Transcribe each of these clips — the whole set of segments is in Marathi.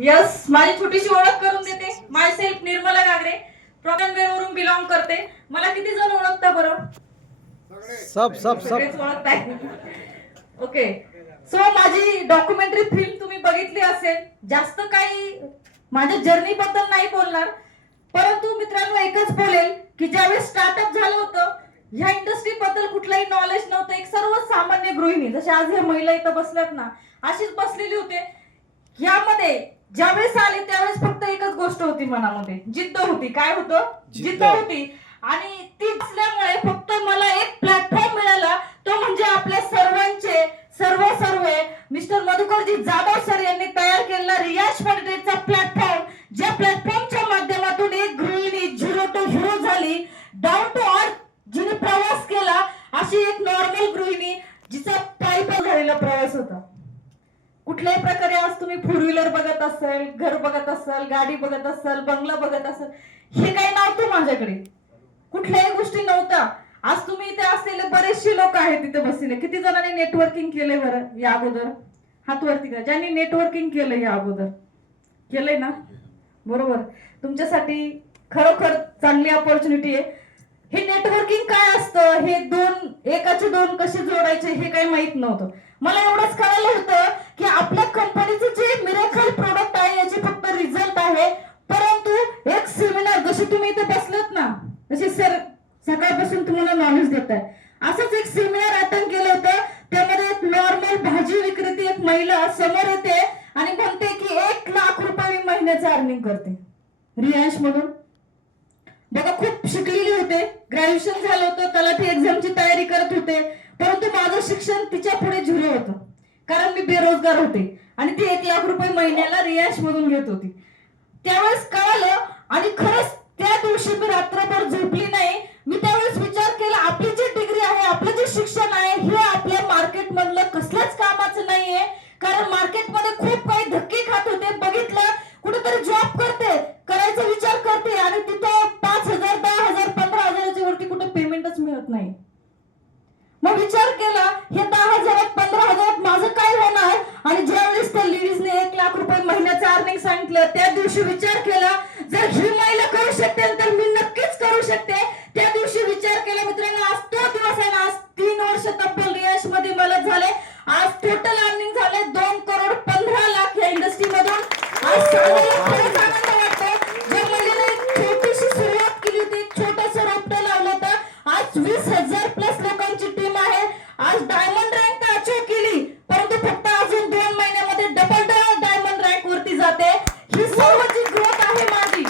यस, माझी छोटीशी ओळख करून देते. माय सेल्फ निर्मला गागरे, वरून बिलॉंग करते. मला किती जण ओळखता बरं? सब सब सब सगळेच ओळखताय. ओके, सो माझी डॉक्युमेंटरी फिल्म तुम्ही बघितली असेल. जास्त काही माझ्या जर्नी बद्दल नाही बोलणार, परंतु मित्रांनो एकच बोलेल की ज्यावेळेस स्टार्टअप झालं होतं, ह्या इंडस्ट्री बद्दल कुठलंही नॉलेज नव्हतं. एक सर्वसामान्य गृहिणी, जसे आज ह्या महिला इथं बसल्यात ना, अशीच बसलेली होते. यामध्ये ज्यावेळेस आले त्यावेळेस फक्त एकच गोष्ट होती मनामध्ये, जिद्द होती. काय होतं? जिद्द होती. आणि ती असल्यामुळे फक्त मला एक प्लॅटफॉर्म मिळाला, तो म्हणजे आपल्या सर्वांचे सर्व मिस्टर मधुकरजी जाधव सर यांनी तयार केलेला रियाज फंडेचा प्लॅटफॉर्म, ज्या प्लॅटफॉर्मच्या माध्यमातून एक गृहिणी झिरो टू हिरो झाली, डाऊन टू अर्थ जिने प्रवास केला, अशी एक नॉर्मल गृहिणी जिचा पायी झालेला प्रवास होता. कुठल्याही प्रकारे आज तुम्ही फोर व्हीलर बघत असाल, घर बघत असाल, गाडी बघत असाल, बंगला बघत असाल, हे काही नव्हतं माझ्याकडे. कुठल्याही गोष्टी नव्हत्या. आज तुम्ही इथे असलेले बरेचसे लोक आहेत तिथे बसलेले. किती जणांनी नेटवर्किंग केलंय बरं या अगोदर? हात वरती करा ज्यांनी नेटवर्किंग केलंय या अगोदर. केलंय ना? बरोबर. तुमच्यासाठी खरोखर चांगली ऑपॉर्च्युनिटी आहे. हे नेटवर्किंग काय असतं, हे एकाचे दोन कसे जोडायचे हे काही माहित नव्हतं. मला एवढंच कळालं होतं की आपल्या कंपनीचं जे मिरेकल प्रोडक्ट आहे याचे फक्त रिझल्ट आहे. परंतु एक सेमिनार, जसे तुम्ही इथे बसलात ना, जसे सर सकाळपासून तुम्हाला नॉलेज देत आहे, असंच एक सेमिनार अटेंड केलं होतं. त्यामध्ये एक नॉर्मल भाजी विक्रेती एक महिला समोर येते आणि म्हणते की 1 लाख रुपये महिन्याचं अर्निंग करते रियांश मधून. बघा, खूप शिकलेली होते, ग्रॅज्युएशन झालं होतं, तलाठी एक्झामची तयारी करत होते, परंतु माझं शिक्षण तिच्या पुढे झिरो होतं, कारण मी बेरोजगार होते आणि ती 1 लाख रुपये महिन्याला रियाज मधून घेत होती. त्यावेळेस कळालं आणि खरंच त्या दिवशी मी रात्रभर झोपली नाही. मी त्यावेळेस विचार केला, आपली जी डिग्री आहे, आपलं जे शिक्षण आहे, हे आपल्या मार्केट मधलं कसल्याच कामाचं नाहीये. कारण मार्केटमध्ये खूप काही धक्के खात होते. बघितलं, कुठेतरी जॉब करायचा विचार करते आणि तिथं 5,000, 10,000, 15,000च्या वरती कुठे पेमेंटच मिळत नाही. मग विचार केला, हे 10,000, 15,000 माझं काय होणार? आणि ज्यावेळेस त्या लेडीजने 1 लाख रुपये महिन्याचं अर्निंग सांगितलं, त्या दिवशी विचार केला, जर ही महिला करू शकते तर मी नक्कीच करू शकते. त्या दिवशी विचार केला मित्रांनो, आज तो दिवस आहे ना. आज 3 वर्ष तब्बल रियाज मध्ये मला झाले. आज टोटल अर्निंग झाले 2,15,00,000 या इंडस्ट्री मधून. आज खरंच आनंद वाटतो. ज्या महिलेने एक छोटीशी सुरुवात केली होती, एक छोटंसं रोपटं लावलं होतं, आज 20,000 प्लस लोकांची टीम आहे. आज डायमंड रँक तर अचीव केली, परंतु फक्त अजून 2 महिन्यामध्ये डबल डायमंड रँक वरती जाते. ही सर्व जी ग्रोथ आहे माझी,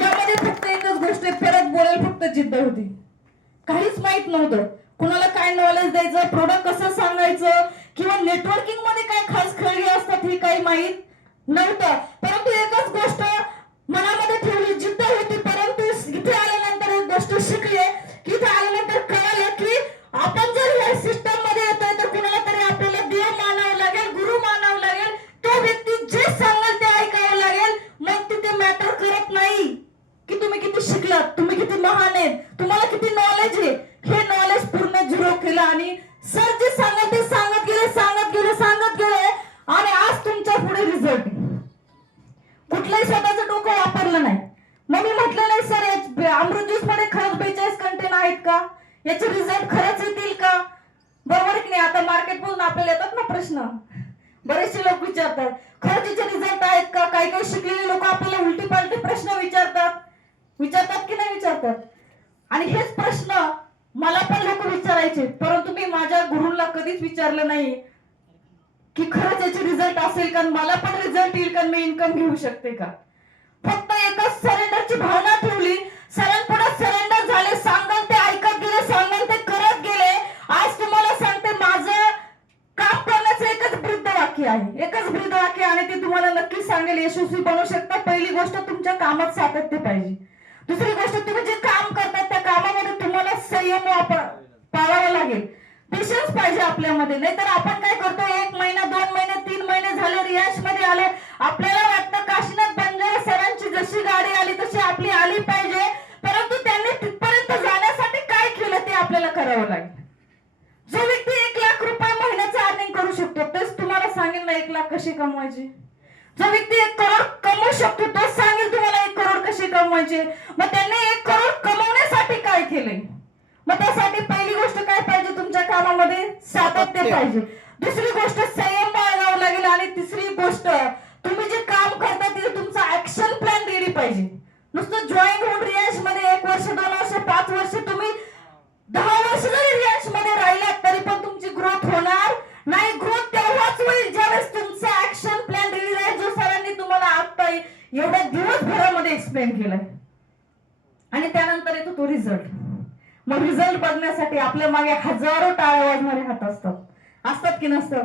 यामध्ये फक्त एकच गोष्ट आहे, परत बोलेल, फक्त जिद्द होती. काहीच माहित नव्हतं, कुणाला काय नॉलेज द्यायचं, प्रोडक्ट कसं सांगायचं, किंवा नेटवर्किंग मध्ये काय खास खेळी असतात हे काही माहित नव्हतं. परंतु एकच गोष्ट मनामध्ये ठेवली, जिद्द होती. परंतु इथे आल्यानंतर एक गोष्ट शिकले की इथे आल्यानंतर कळालं की आपण जर या सिस्टम मध्ये येतोय तर कुणाला तरी आपल्याला देव मानावं लागेल, गुरु मानावं लागेल. तो व्यक्ती जे सांगेल ते ऐकावं लागेल. मग तिथे मॅटर करत नाही की तुम्ही किती शिकलात, तुम्ही किती महान आहेत, तुम्हाला किती नॉलेज आहे. हे नॉलेज पूर्ण झिरो केलं आणि सर जे सांगेल ते सांगत गेले आणि आज तुमच्या पुढे रिझल्ट. कुठलंही स्वतःचं डोकं वापरलं नाही. मग मी म्हटलं नाही सर, अमृत ज्यूस मध्ये खरंच 42 कंटेन आहेत का, याचे रिझल्ट खरंच येतील का? बरोबर की नाही? आता मार्केट मधून आपल्याला येतात ना प्रश्न, बरेचसे लोक विचारतात खरंच याचे रिझल्ट आहेत का. काही काही शिकलेले लोक आपल्याला उलटी पालटी प्रश्न विचारतात की नाही विचारतात. आणि हेच प्रश्न मला पण लोक विचारायचे, परंतु मी माझ्या गुरूंना कधीच विचारलं नाही की खरंच याचे रिझल्ट असेल का, मला पण रिझल्ट येईल का, मी इन्कम घेऊ शकते का. फक्त एकच सरेंडरची भावना ठेवली. सरांपुढे सरेंडर झाले, सांगाल ते ऐकत गेले, सांगाल ते करत गेले. आज तुम्हाला सांगते, माझं काम करण्याचं एकच ब्रीदवाक्य आहे आणि ते तुम्हाला नक्की सांगेल, यशस्वी बनवू शकता. पहिली गोष्ट, तुमच्या कामात सातत्य पाहिजे. दुसरी गोष्ट, तुम्ही जे काम करतात त्या कामामध्ये तुम्हाला संयम पाळावा लागेल, पेशन्स पाहिजे आपल्यामध्ये. नाहीतर आपण काय करतो, 1 महिना, 2 महिने, 3 महिने झाले रियाज मध्ये आले, आपल्याला वाटतं काशीनाथ बंजारा सरांची जशी गाडी आली तशी आपली आली पाहिजे. परंतु त्यांनी तिथपर्यंत जाण्यासाठी काय केलं ते आपल्याला करावं लागेल. जो व्यक्ती 1 लाख रुपये महिन्याचं अर्निंग करू शकतो, तेच तुम्हाला सांगेल ना 1 लाख कशी कमवायची. जो व्यक्ती 1 करोड कमवू शकतो तो सांगेल तुम्हाला 1 करोड कसे कमवायचे. मग त्यांनी 1 करोड कमवण्यासाठी काय केलंय. मग त्यासाठी पहिली गोष्ट काय पाहिजे तुमच्या कामामध्ये सातत्य पाहिजे. दुसरी गोष्ट संयम बाळगावा लागेल. आणि तिसरी गोष्ट तुम्ही जे काम करता तिथे तुमचा ऍक्शन प्लॅन रेडी पाहिजे. नुसतं जॉईन होऊन रियांश मध्ये 1 वर्ष 2 वर्ष 5 वर्ष तुम्ही 10 वर्ष जरी रियांश मध्ये राहिलात तरी पण तुमची ग्रोथ होणार नाही. ग्रोथ तेव्हाच होईल ज्यावेळेस तुमचा ऍक्शन प्लॅन रेडी राहील, जो सरांनी तुम्हाला आता एवढ्या दिवसभरामध्ये एक्सप्लेन केलाय. आणि त्यानंतर येतो तो रिझल्ट. मग रिझल्ट बघण्यासाठी आपल्या मागे हजारो टाळ्या वाजणारे हात असतात की नसतात.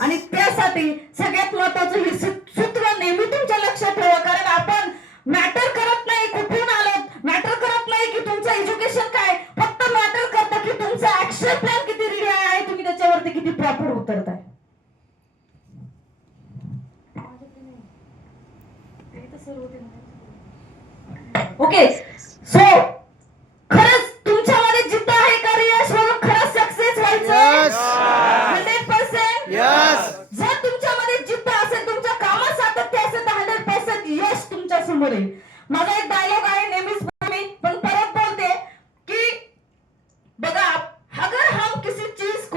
आणि त्यासाठी सगळ्यात महत्वाचं हे सूत्र नेहमी तुमच्या लक्षात ठेवा. कारण आपण मॅटर करत नाही कुठून आलं, मॅटर करत नाही की तुमचं एज्युकेशन काय, फक्त मॅटर करतं की तुमचा ऍक्शन प्लॅन किती रेडी आहे, तुम्ही त्याच्यावरती किती प्रॉपर उतरताय. ओके, सो खरंच तुमच्यामध्ये जिद्द आहे का रियाश म्हणून खरंच सक्सेस व्हायचं 100%. जर तुमच्यामध्ये जिद्द असेल, तुमच्या कामात सातत्य असेल तर 100% यश तुमच्या समोर येईल. माझा एक डायलॉग आहे नेहमीच मी पण परत बोलते की बघा, अगर हम किसी चीज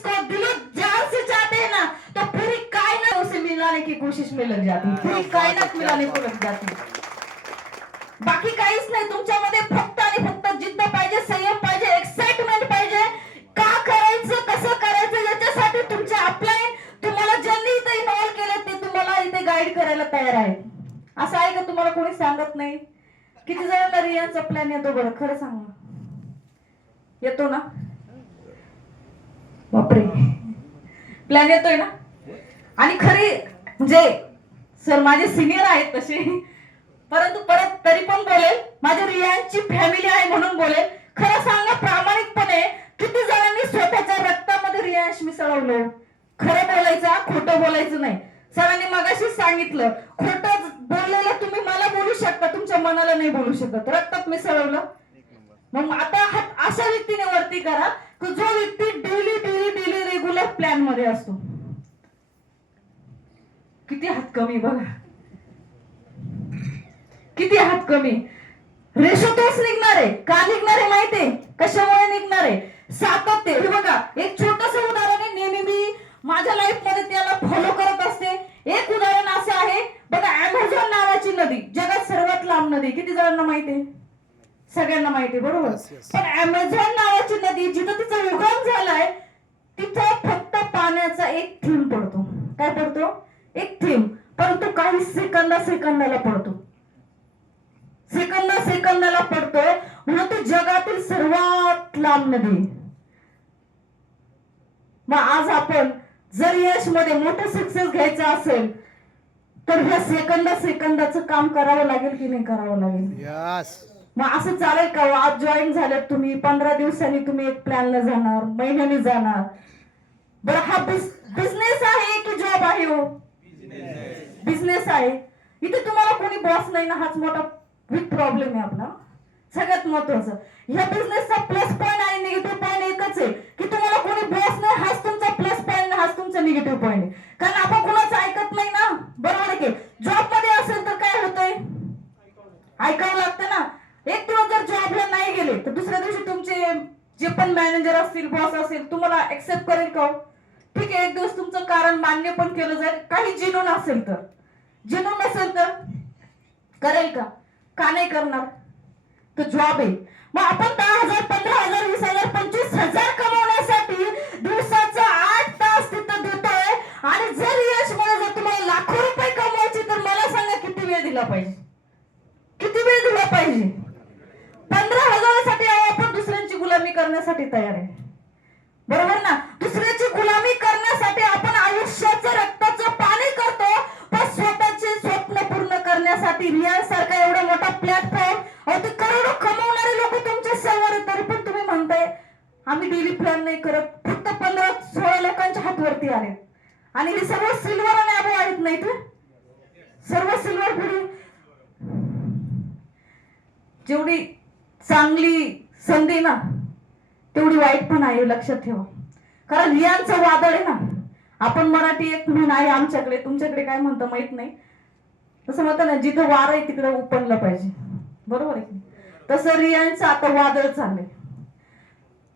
को दिलो जान से चाहते हैं ना तो पूरी कायनात उसे मिलाने की कोशिश में लग जाती है, पूरी कायनात मिलाने को लग जाती है. बाकी काहीच नाही. तुमच्यामध्ये फक्त आणि फक्त जिद्द पाहिजे, संयम पाहिजे, एक्साइटमेंट पाहिजे. का करायचं, कसं करायचं याच्यासाठी तुमचे अपलाईन तुम्हाला ज्यांनी इथे इन्व्हॉल्व केलं ते तुम्हाला इथे गाईड करायला तयार आहेत. असं आहे का तुम्हाला कोणी सांगत नाही. किती जणांना रियांचा प्लॅन येतो बरं खरं सांगा. येतो ना. बापरे, प्लॅन येतोय ना. आणि खरी म्हणजे सर माझे सिनियर आहेत तसे, परंतु परत तरी पण बोलेल, माझ्या रियांची फॅमिली आहे म्हणून बोलेल. खरं सांगा प्रामाणिकपणे किती जणांनी स्वतःच्या रक्तामध्ये रियांश मिसळवलं. खरं बोलायचं, खोटं बोलायचं नाही. सरांनी मगाशी सांगितलं खोटं बोललेलं तुम्ही मला बोलू शकता, तुमच्या मनाला नाही बोलू शकत. रक्तात मिसळवलं. मग आता अशा व्यक्तीने वरती करा की जो व्यक्ती डेली रेग्युलर प्लॅन मध्ये असतो. किती हात कमी बघा, किती हात कमी. रेशो तोच निघणार आहे. का निघणार आहे माहितीये, कशामुळे निघणार आहे, सातत्य. हे बघा, एक छोटस उदाहरण आहे, नेहमी मी माझ्या लाईफ मध्ये त्याला फॉलो करत असते. एक उदाहरण असं आहे बघा, अमेझॉन नावाची नदी जगात सर्वात लांब नदी, किती जणांना माहितीये, सगळ्यांना माहिती बरोबर. पण अमेझॉन नावाची नदी जिथं तिचा उगम झालाय तिथं फक्त पाण्याचा एक थेंब पडतो. काय पडतो, एक थेंब. परंतु काही सेकंदाला पडतो, सेकंदाला पडतोय म्हणून तो जगातील सर्वात लांब नदी. मग आज आपण जर यश मध्ये मोठं सक्सेस घ्यायचं असेल तर ह्या सेकंदाचं काम करावं लागेल की नाही करावं लागेल. मग असं चालेल का आज जॉईन झाले तुम्ही 15 दिवसांनी तुम्ही एक प्लॅनला जाणार, महिन्याने जाणार. बरं, हा बिझनेस आहे की जॉब आहे, हो बिझनेस आहे. इथे तुम्हाला कोणी बॉस नाही ना, हाच मोठा बिग प्रॉब्लेम आहे आपला. सगळ्यात महत्वाचं ह्या बिझनेसचा प्लस पॉइंट आणि निगेटिव्ह पॉइंट एकच आहे की तुम्हाला कोणी बॉस नाही, हाच तुमचा प्लस पॉइंट, हाच तुमचा निगेटिव्ह पॉइंट आहे. कारण आपण कोणाचं ऐकत नाही ना, बरोबर आहे की. जॉब मध्ये असेल तर काय होतंय, ऐकावं लागतं ना. एक दिवस जर जॉबला नाही गेले तर दुसऱ्या दिवशी तुमचे जे पण मॅनेजर असतील, बॉस असेल, तुम्हाला एक्सेप्ट करेल का. ठीक आहे, एक दिवस तुमचं कारण मान्य पण केलं जाईल, काही जिनून असेल तर. जिनून नसेल तर करेल का, का नाही करणार. तो जॉब आहे. मग आपण 10,000 15,000 20,000 25,000 कमवण्यासाठी दिवसाचा 8 तास तिथं देतोय. आणि जर यश मध्ये जर तुम्हाला लाखो रुपये कमवायचे तर मला सांगा किती वेळ दिला पाहिजे, किती वेळ दिला पाहिजे. 15,000 साठी आपण दुसऱ्यांची गुलामी करण्यासाठी तयार आहे, बरोबर ना. दुसऱ्याची गुलामी करण्यासाठी आपण आयुष्याचं रक्ताचं पाणी करतो, पण स्वतःचे स्वप्न पूर्ण करण्यासाठी रियांश सारखा एवढा मोठा प्लॅटफॉर्म, ते करोडो कमवणारे लोक तुमच्या समोर आहेत, तरी पण तुम्ही म्हणताय आम्ही डेली प्लॅन नाही करत. फक्त 15-16 लोकांच्या हातवरती आहेत आणि हे सर्व सिल्वर आणि अबो आहेत, नाही तर सर्व सिल्वर पुढे. जेवढी चांगली संधी ना तेवढी वाईट पण आहे, लक्षात ठेवा. कारण रियांचं वादळ आहे ना, आपण मराठी एक म्हण आहे आमच्याकडे, तुमच्याकडे काय म्हणतं माहित नाही, तसं म्हणतं ना जिथं वार आहे तिकडे उपनलं पाहिजे, बरोबर आहे. तसं रियांचं आता वादळ चाललंय.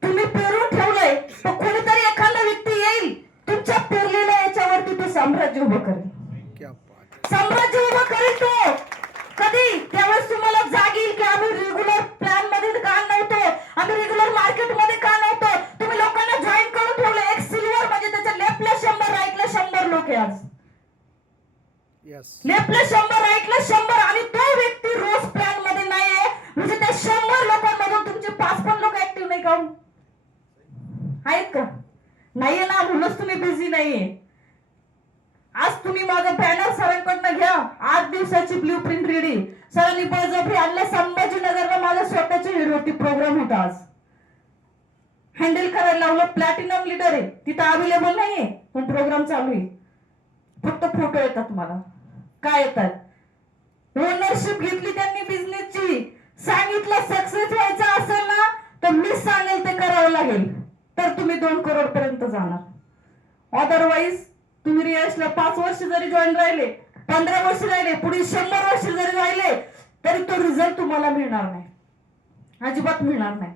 तुम्ही पेरून ठेवलंय तर कोणीतरी एखादा व्यक्ती येईल तुमच्या पेरलेल्या याच्यावरती तो साम्राज्य उभं करेल. क्या बात है. साम्राज्य उभं करेल तो. कधी त्यावेळेस तुम्हाला जागील की आम्ही रेग्युलर प्लॅन मध्ये का नव्हतो, आम्ही रेग्युलर मार्केट मध्ये का नव्हतो. तुम्ही लोकांना जॉईन करून ठेवलं. एक सिल्वर म्हणजे त्याच्या लेफ्टला 100 राईटला 100 लोक आहे आज. यस. लेफ्टला 100 राईटला 100 आणि तो व्यक्ती रोज प्लॅन मध्ये नाहीये म्हणजे त्या 100 लोकांमधून तुमचे 5 पण लोक ऍक्टिव्ह नाही का आहेत का? नाहीये ना, म्हणूनच तुम्ही बिझी नाहीये. आज तुम्ही माझा बॅनर सरांकडनं घ्या, 8 दिवसाची ब्ल्यू प्रिंट रेडी. सरांनी बळजबरी आणलं. संभाजीनगरला माझ्या स्वतःची हेडवरती प्रोग्राम होता. आज हँडल करायला लावलं. प्लॅटिनम लीडर आहे तिथं, अवेलेबल नाहीये पण प्रोग्राम चालू आहे. फक्त फोटो येतात मला. काय येतात? ओनरशिप घेतली त्यांनी बिझनेसची. सांगितलं सक्सेस व्हायचं असेल ना तर मी सांगेल ते करावं लागेल तर तुम्ही 2 करोड पर्यंत जाणार. अदरवाईज तुम्ही रियाजला 5 वर्ष जरी जॉईन राहिले, 15 वर्ष राहिले, पुढे 100 वर्ष जरी राहिले तरी तो रिझल्ट तुम्हाला मिळणार नाही, अजिबात मिळणार नाही.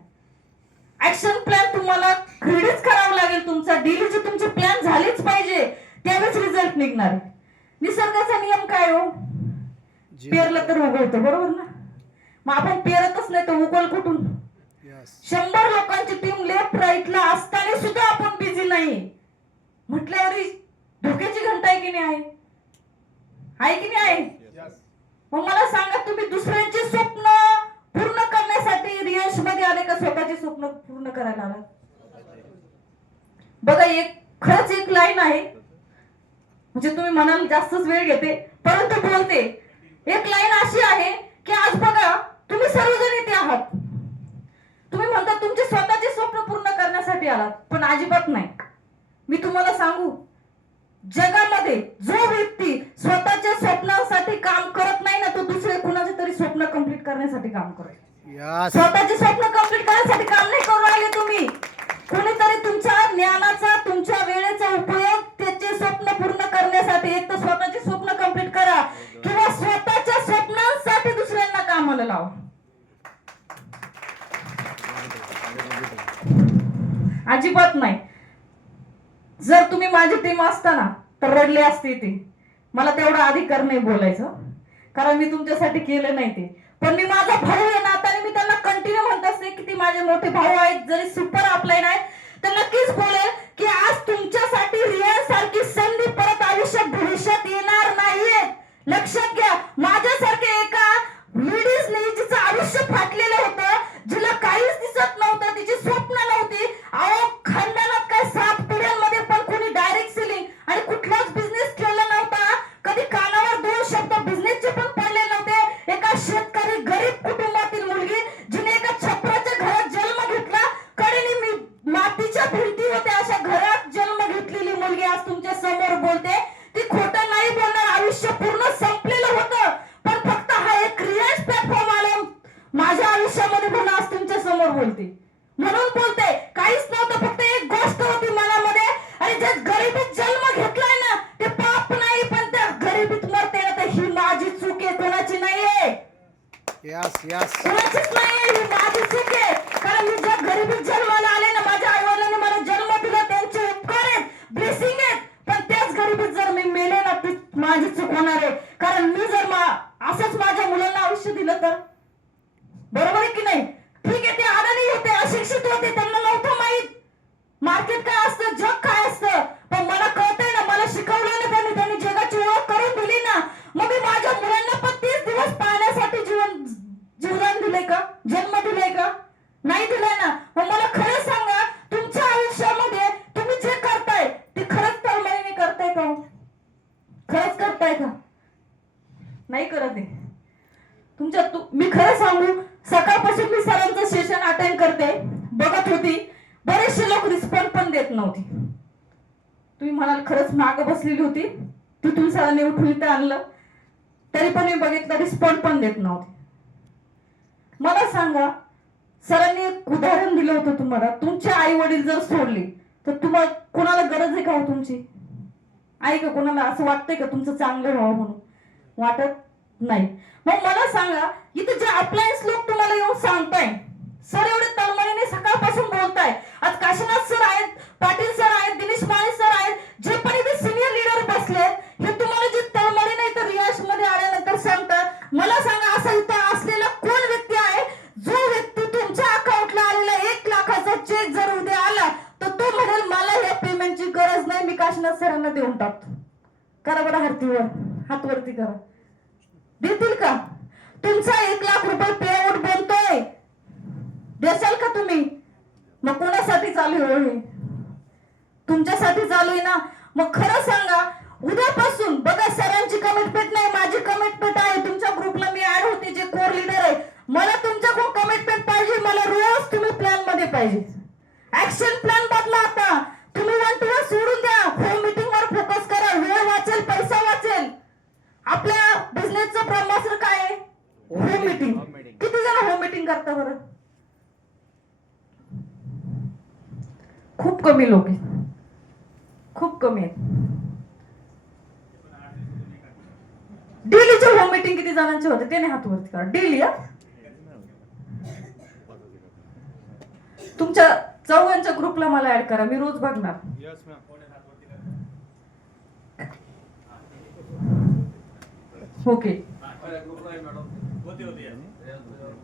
ऍक्शन प्लॅन तुम्हाला क्रेडिट करावं लागेल. तुमचा डेलीचे तुमचे प्लॅन झालेच पाहिजे, त्यावेळेस रिझल्ट निघणार आहे. निसर्गाचा नियम काय हो? पेरलं तर उगवतं, बरोबर ना? मग आपण पेरतच नाही तर उगवल कुठून? 100 लोकांची टीम लेफ्ट राईटला असताना सुद्धा आपण बिझी नाही म्हटल्यावर धोक्याची घंटा आहे की नाही? आहे की नाही? मग मला सांगा, तुम्ही दुसऱ्यांचे स्वप्न पूर्ण करण्यासाठी रियाज मध्ये आले का स्वतःचे स्वप्न पूर्ण करायला आला? बघा, खरंच एक लाईन आहे, म्हणजे तुम्ही म्हणाल जास्तच वेळ घेते परंतु बोलते. एक लाईन अशी आहे की आज बघा तुम्ही सर्वजण इथे आहात. तुम्ही म्हणता तुमचे स्वतःचे स्वप्न पूर्ण करण्यासाठी आलात, पण अजिबात नाही. मी तुम्हाला सांगू, जगामध्ये जो व्यक्ती स्वतःच्या स्वप्नासाठी काम करत नाही ना तो दुसरे कुणाचे तरी स्वप्न कंप्लीट करण्यासाठी काम करेल. स्वतःचे स्वप्न कंप्लीट करण्यासाठी काम नाही करू राहिले तुम्ही. कोणीतरी तुमच्या ज्ञानाचा, तुमच्या वेळेचा उपयोग त्याचे स्वप्न पूर्ण करण्यासाठी, एक तर स्वतःचे स्वप्न कंप्लीट करा किंवा स्वतःच्या स्वप्नांसाठी दुसऱ्यांना कामाला लावा. अजिबात नाही. जर तुम्ही माझी टीम असताना तर रडले असते ते. मला तेवढा अधिकार नाही बोलायचं कारण मी तुमच्यासाठी केलं नाही ते. पण मी माझा भाऊ आहे नात्याने मी त्यांना कंटिन्यू म्हणत असते की ते माझे मोठे भाऊ आहेत, जरी सुपर अपलाईन आहे तर नक्कीच बोलेल की आज तुमच्यासाठी रियाज सारखी संधी परत आयुष्यात भविष्यात येणार नाहीये. लक्षात घ्या. माझ्यासारखे एका लेडीजने जिचं आयुष्य फाटलेलं होतं, जिला काहीच दिसत नव्हतं, तिची स्वप्न नव्हती. अहो, खंडानात काय 7 पिढ्यांमध्ये पण कोणी डायरेक्ट सेलिंग आणि कुठलाच बिझनेस केला नव्हता. कधी कानावर 2 शब्द बिझनेसचे पण पडले नव्हते. एका शेतकरी गरीब कुटुंबातील मुलगी जिने एका छपराच्या घरात जन्म घेतला, कडेने मी मातीच्या भिंती होत्या अशा घरात जन्म घेतलेली मुलगी आज तुमच्या समोर बोलते. ती खोटं नाही बोलणार. आयुष्य पूर्ण संपलेलं होतं पण फक्त हा एक रियाज प्लॅटफॉर्म आला माझ्या आयुष्यामध्ये म्हणून आज तुमच्या समोर बोलते. म्हणून बोलते. काहीच नव्हतं, फक्त एक गोष्ट होती मनामध्ये. आणि ज्या गरिबीत जन्म घेतलाय ना ते पाप नाही, पण त्या गरिबीत मरते ना तर ही माझी चूक आहे, कोणाची नाहीये. कोणाचीच नाहीये, ही माझी चूक आहे. कारण मी ज्या गरिबीत जन्माला आले ना, माझ्या आई वडिलांनी मला जन्म दिला, त्यांचे उपकार आहेत, ब्लेसिंग आहेत. पण त्याच गरिबीत जर मी मेले ना ती माझी चूक होणार आहे. कारण मी जर असंच माझ्या मुलांना आयुष्य दिलं तर बरोबर आहे की नाही? ठीक आहे, ते अडाणी होते, अशिक्षित होते, त्यांना नव्हतं माहित मार्केट काय असतं, जग काय असतं. पण मला कळतंय ना, मला शिकवलं ना त्यांनी जगाची ओळख करून दिली ना. मग मी माझ्या मुलांना पण 30 दिवस पाहण्यासाठी जीवदान दिलंय का? जन्म दिलाय का? नाही दिलाय ना. मग मला खरं सांगा, तुमच्या आयुष्यामध्ये तुम्ही जे करताय ते खरंच तळमळीने करताय का? खरंच करताय का? नाही करत आहे. मी खरं सांगू, सकाळपासून मी सरांचं सेशन अटेंड करते, बघत होती. बरेचसे लोक रिस्पॉन्ड पण देत नव्हते. तुम्ही म्हणाल खरंच माग बसलेली होती, तिथून सरांनी उठून इथं आणलं, तरी पण मी बघितलं रिस्पॉन्ड पण देत नव्हते. मला सांगा, सरांनी एक उदाहरण दिलं होतं तुम्हाला. तुमचे आई वडील जर सोडले तर तुम्हाला कोणाला गरज आहे का हो तुमची? आहे का कोणाला असं वाटतंय का तुमचं चांगलं व्हावं म्हणून? वाटत नाही. मग मला सांगा, इथे जे अप्लायन्स लोक तुम्हाला येऊन सांगताय, सर एवढे तळमळीने सकाळपासून बोलताय, आज काशीनाथ सर आहेत, पाटील सर आहेत, दिनेश माने सर आहेत, जे पण इथे सिनियर लीडर बसले, हे तुम्हाला जे तळमळीने इथं रियाज मध्ये आल्यानंतर सांगतात, मला सांगा असं इथं असलेला कोण व्यक्ती आहे जो व्यक्ती तुमच्या अकाउंटला आलेला 1 लाखाचा चेक जर उद्या आला तर तो म्हणेल मला या पेमेंटची गरज नाही, मी काशीनाथ सरांना देऊन टाकतो? करा बरं, हात वरती करा. देतील का? तुमचा 1 लाख रुपये पे आउट बनतोय, देसाल का तुम्ही? मग कोणासाठी चालू आहे हे? तुमच्यासाठी चालू आहे ना. मग खरं सांगा, उद्यापासून बघा, सरांची कमिटमेंट नाही, माझी कमिटमेंट आहे. तुमच्या ग्रुपला मी ऍड होते, जे कोर लीडर आहे, मला तुमच्याकडून कमिटमेंट पाहिजे. मला रोज तुम्ही प्लॅन मध्ये पाहिजे, ऍक्शन प्लॅन बदला. आता तुम्ही 1 to 1 सोडून द्या, होम मीटिंग वर फोकस करा. वेळ वाचेल, पैसा वाचेल. आपल्या बिझनेसचं प्रमोशन काय आहे? Home meeting. किती जण होम मीटिंग करता बरं? खूप कमी लोक आहेत, खूप कमी आहेत. डेलीचे होम मीटिंग किती जणांचे होते त्याने हात वरती करा. डेली तुमच्या चौघांच्या ग्रुपला मला ऍड करा, मी रोज बघणार. ओके,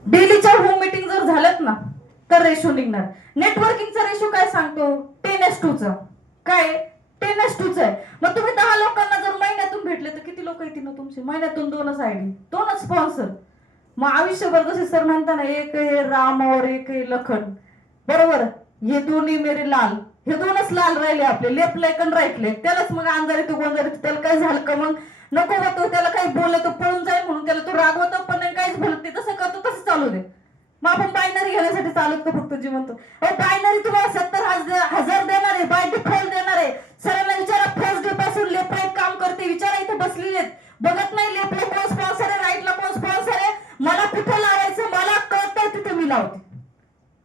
डेलीच्या होम मीटिंग जर झाल्यात ना तर रेशो निघणार. नेटवर्किंगचा रेशो काय सांगतो? 10:2 चा. काय 10:2 आहे. मग तुम्ही 10 लोकांना जर महिन्यातून भेटले तर किती लोक येतील ना तुमचे? महिन्यातून 2च आयडी, 2च स्पॉन्सर. मग आयुष्यभर जसे सर म्हणताना, एक आहे राम और एक आहे लखन, बरोबर? हे दोन्ही मेरे लाल, हे 2च लाल राहिले आपले, लेफ्ट लेग आणि राईट लेग. त्यालाच मग अंधारी तो गोंजारी, त्याला काय झालं का मग नको होतो, त्याला काही बोललं तर पळून जाईल म्हणून त्याला तो रागवत पण नाही, काहीच बोलत नाही. तसं करतो तसं चालू दे. मग आपण बायनरी घेण्यासाठी चालत का फक्त जिवंत? बायनरी तुम्हाला 70,000 देणार आहे, बाय डिफॉल्ट देणार आहे. सरांना विचारा, फर्स्ट डे पासून लेफ्ट राईट काम करते, विचारा. इथे बसलेले आहेत, बघत नाही लेफ्टला कोण स्पॉन्सर आहे, राईटला कोण स्पॉन्सर आहे. मला कुठं लावायचं मला कळतंय, तिथे मी लावते.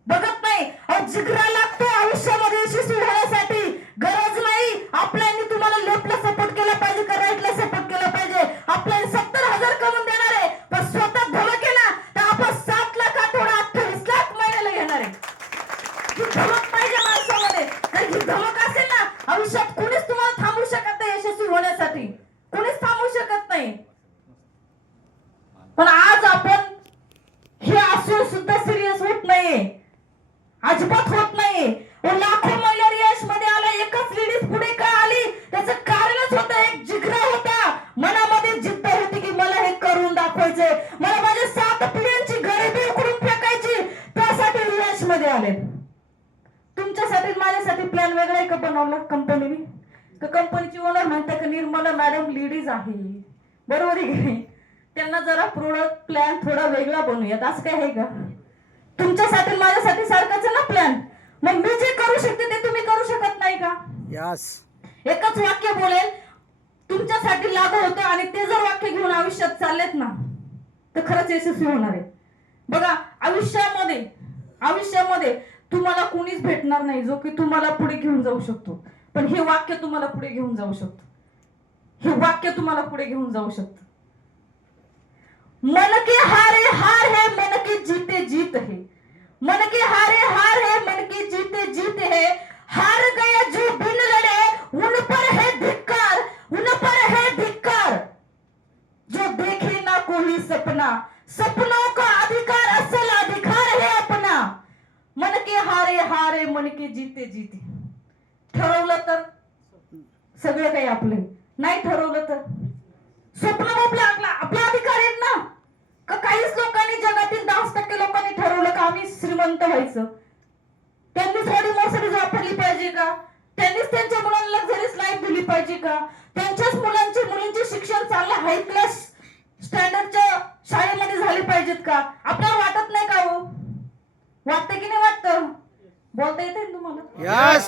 बघत नाही. जिगरा लागतो आयुष्यामध्ये यशस्वी होण्यासाठी. गरज नाही आपल्यानी तुम्हाला लेफ्टला सपोर्ट केला पाहिजे का राईटला सपोर्ट केला पाहिजे. आपल्याला 70,000 कमवून देणार आहे, पण स्वतः धमक केला तर आपण 7 लाख आठवडा 28 लाख महिन्याला घेणार आहे. ही धमक पाहिजे माणसामध्ये. जर ही धमक असेल ना, आयुष्यात कोणीच तुम्हाला थांबवू शकत नाही यशस्वी होण्यासाठी, कोणीच थांबवू शकत नाही. पण आज आपण हे असून सुद्धा सिरियस होत नाहीये, अजिबात होत नाहीये. लाखो महिला रियाज मध्ये आल्या, एकच लेडीज पुढे का आली? त्याचं कारणच होतं, एक जिगरा होता, मनामध्ये जिद्द होती की मला हे करून दाखवायचंय, मला माझ्या 7 पिढ्यांची गरिबी उकरून फेकायची. त्यासाठी रियाज मध्ये आले. तुमच्यासाठी माझ्यासाठी प्लॅन वेगळा आहे का बनवला कंपनीने? का कंपनीची ओनर म्हणते का निर्मला मॅडम लेडीज आहे, बरोबर आहे की? त्यांना जरा प्रोडक्ट प्लॅन थोडा वेगळा बनवूयात, असं काय आहे का? तुमच्यासाठी माझ्यासाठी सारखाच ना प्लॅन. मग मी जे करू शकते ते तुम्ही करू शकत नाही का? यस. एकच वाक्य बोलेल, तुमच्यासाठी लागू होतं, आणि ते जर वाक्य घेऊन आयुष्यात चाललेत ना तर खरंच यशस्वी होणार आहे. बघा, आयुष्यामध्ये तुम्हाला कोणीच भेटणार नाही जो की तुम्हाला पुढे घेऊन जाऊ शकतो, पण हे वाक्य तुम्हाला पुढे घेऊन जाऊ शकतो. हे वाक्य तुम्हाला पुढे घेऊन जाऊ शकतं. मन के हारे हार है, मन के जीते जीत है. मन के हारे हार है, मन के जीते जीत है. हार गया जो बिन लड़े, उन पर है धिक्कार, उन पर है धिक्कार. जो देखे ना कोई सपना, सपनों का अधिकार असल अधिकार है अपना. मन के हारे हारे, मन के जीते जीते. ठरवलं तर सगळं काही आपले, नाही ठरवलं तर स्वप्न आपला अधिकार आहेत ना. का काहीच लोकांनी, जगातील 10% लोकांनी ठरवलं का आम्ही श्रीमंत व्हायचं? त्यांनीच थोडी मर्सिडीज वापरली पाहिजे का? त्यांनीच त्यांच्या मुलांना लक्झरीज लाईफ दिली पाहिजे का? त्यांच्याच मुलींचे शिक्षण चांगलं हाय क्लास स्टँडर्डच्या शाळेमध्ये झाले पाहिजेत का? आपल्याला वाटत नाही का हो? वाटतं की नाही वाटतं? बोलता येते ना तुम्हाला? यस.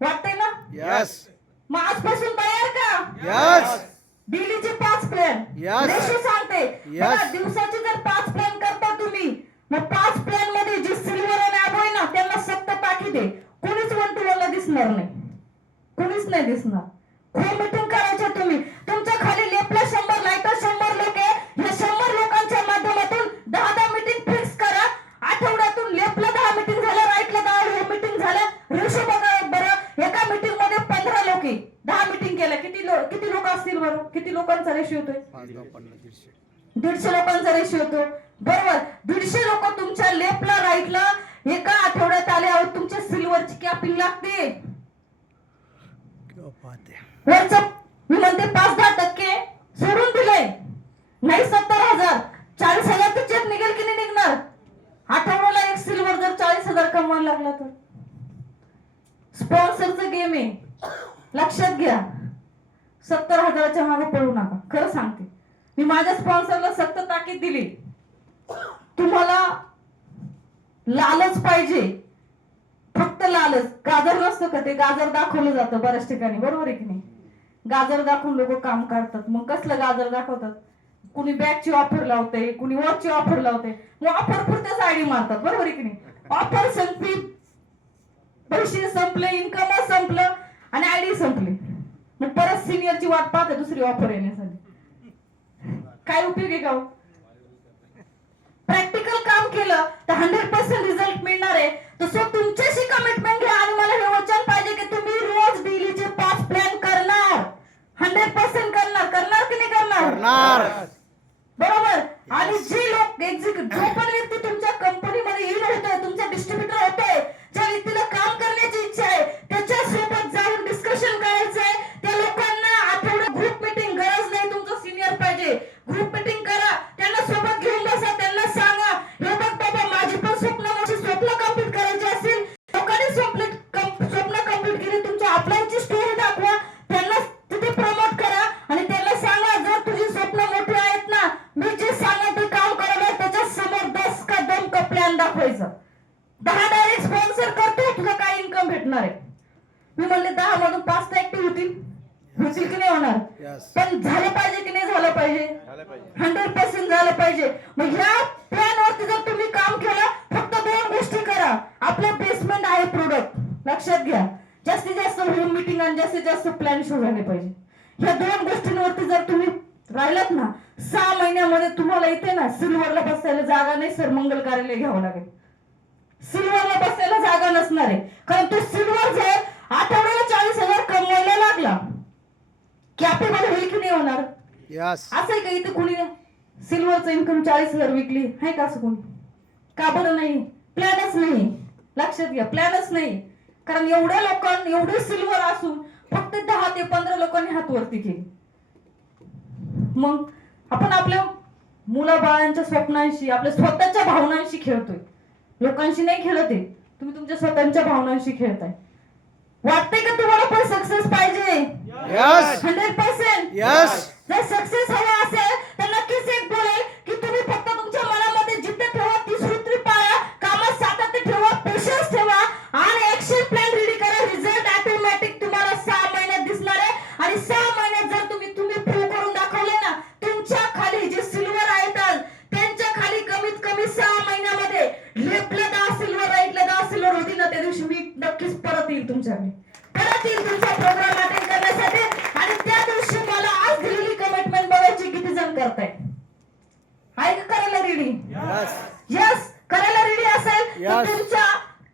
वाटतंय ना? यस. मग आजपासून तयार का? यस. डेलीचे 5 प्लॅन. Yes. रेशो सांगते. Yes. बघा, दिवसाचे जर 5 प्लॅन करता तुम्ही, मग 5 प्लॅन मध्ये जे सिल्वर आणि अबो आहे ना त्यांना 7 टाकी दे. कोणीच 1 to 1 ला दिसणार नाही, कोणीच नाही दिसणार. होम मीटिंग करायचे तुम्ही. तुमच्या खाली लेपला 100 लाईटर 100 लोक आहे. या 100 लोकांच्या माध्यमातून 10 मीटिंग फिक्स करा. आठवड्यातून लेपला 10 मीटिंग झाल्या, राईटला 10 होम मीटिंग झाल्या. रेशो बघा बरं, एका मीटिंग मध्ये 15 लोक 10 मीटिंग केल्या. किती लोक असतील बरं? किती लोकांचा रेशो होतोय? 150 लोकांचा रेशो होतो. बरोबर, 150 लोक तुमच्या लेफ्टला राईटला एका आठवड्यात आले आहोत. तुमच्या सिल्वरची कॅपिंग लागते. वरचं मी म्हणते 5-10% सोडून दिलंय. नाही 70,000 40,000 तर चेक निघेल की नाही निघणार? आठवड्याला एक सिल्वर जर 40,000 कमवायला लागला तर स्पॉन्सरचं गेम आहे. लक्षात घ्या, 70,000च्या मागे पळू नका. खरं सांगते, मी माझ्या स्पॉन्सरला सक्त ताकीद दिली. तुम्हाला लालच पाहिजे, फक्त लालच. गाजर नसतं का, ते गाजर दाखवलं जातं बऱ्याच ठिकाणी, बरोबर आहे की नाही? गाजर दाखवून लोक काम करतात. मग कसलं गाजर दाखवतात? कुणी बॅगची ऑफर लावते, कुणी वॉचची ऑफर लावते. मग ऑफर पुरतेच आयडी मारतात, बरोबर आहे की नाही? ऑफर संपली, पैसे संपले, इन्कम संपलं आणि आयडी संपली. मग परत सिनियरची वाट पाहते दुसरी ऑफर येण्यासाठी. काय उपयोग आहे का? प्रॅक्टिकल काम केलं तर 100% रिझल्ट मिळणार आहे. तसं तुमच्याशी कमिटमेंट घ्या आणि मला हे वचन पाहिजे की तुम्ही रोज डेलीचे 5 प्लॅन करणार. 100% करणार की नाही करणार? बरोबर. आणि जे लोक जो पण व्यक्ती तुमच्या कंपनीमध्ये येईल होतोय, तुमचा डिस्ट्रीब्युटर होतोय, ज्या व्यक्तीला काम करण्याची इच्छा आहे त्याच्यासोबत जाऊन डिस्कशन करायचंय. त्या लोकांना आठवड्यात ग्रुप मीटिंग, गरज नाही तुमचा सिनियर पाहिजे, ग्रुप मीटिंग करा. त्यांना सोबत घेऊन बसा, त्यांना सांगा, हे बघ बाबा माझी पण स्वप्न कंप्लीट करायची असतील. लोकांनी स्वप्न कंप्लीट केली, तुमच्या अपलाईनची स्टोरी दाखवा, त्यांना तिथे प्रमोट करा आणि त्यांना सांगा जर तुझी स्वप्न मोठी आहेत ना, मी जे सांगा ते काम करायला त्याच्या समोर 10 का दम का प्लॅन दाखवायचं. 10 डायरेक्ट स्पॉन्सर करतो, तुला काय इन्कम भेटणार आहे? मी म्हणले 10 मधून 5 तर ऍक्टिव्ह होतील की नाही होणार? पण झालं पाहिजे की नाही झालं पाहिजे? 100% झालं पाहिजे. मग ह्या प्लॅन वरती जर तुम्ही काम केलं, फक्त 2 गोष्टी करा. आपलं बेसमेंट आहे प्रोडक्ट, लक्षात घ्या. जास्तीत जास्त होम मीटिंग आणि जास्तीत जास्त प्लॅन शो झाले पाहिजे. ह्या 2 गोष्टींवरती जर तुम्ही राहिलात ना, 6 महिन्यामध्ये तुम्हाला इथे ना सिल्वरला बसायला जागा नाही सर, मंगल कार्यालय घ्यावं लागेल. सिल्वरला बसायला जागा नसणार आहे. कारण तो सिल्वर जर आठवड्याला 40,000 कमवायला लागला, कॅपेबल होईल की नाही होणार? असं आहे का इथे कुणी सिल्वरचं इन्कम 40,000 विकली आहे का? असं कोणी? का बरं नाही? प्लॅनच नाही. लक्षात घ्या, प्लॅनच नाही. कारण एवढ्या लोकांनी, एवढे सिल्वर असून फक्त 10 ते 15 लोकांनी हात वरती केले. मग आपण आपल्या मुलाबाळांच्या स्वप्नांशी, आपल्या स्वतःच्या भावनांशी खेळतोय, लोकांशी नाही खेळत आहे. तुम्ही तुमच्या स्वतःच्या भावनांशी खेळताय. वाटतंय का तुम्हाला पण सक्सेस पाहिजे? 100%. जर सक्सेस हवा असेल तर नक्कीच एक बोलेल की तुम्ही फक्त तुमच्या मनामध्ये जिद्द ठेवा, ती सूत्री पाळा, कामात सातत्य ठेवा, पेशन्स ठेवा आणि ऍक्शन प्लॅन रेडी करा. रिझल्ट ऑटोमॅटिक तुम्हाला 6 महिन्यात दिसणार आहे. आणि 6 महिन्यात जर तुम्ही प्रूव्ह करून दाखवले ना, तुमच्या खाली जे सिल्वर आहेत त्यांच्या खाली कमीत कमी 6 महिन्यामध्ये लेफ्टला 10 सिल्वर, राईटला 10 सिल्वर होती ना, त्या दिवशी मी नक्कीच परत येईल तुमच्याकडे, परत येईल तुमचा प्रोग्राम अटेंड करण्यासाठी. आणि त्या दिवशी मला आज दिलेली कमिटमेंट बघायची किती जण करताय. आहे का करायला रेडी? यस. करायला रेडी असेल तर तुमच्या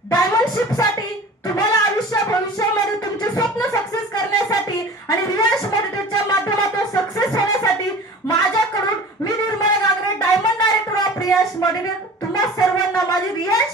डायमंडशिप साठी, तुम्हाला भविष्यामध्ये तुमचे स्वप्न सक्सेस करण्यासाठी आणि रियांश मेडिटेटच्या माध्यमातून सक्सेस होण्यासाठी माझ्याकडून मी Nirmala Gagare, diamond director of Riyansh meditate, तुम्हा सर्वांना माझी रियांश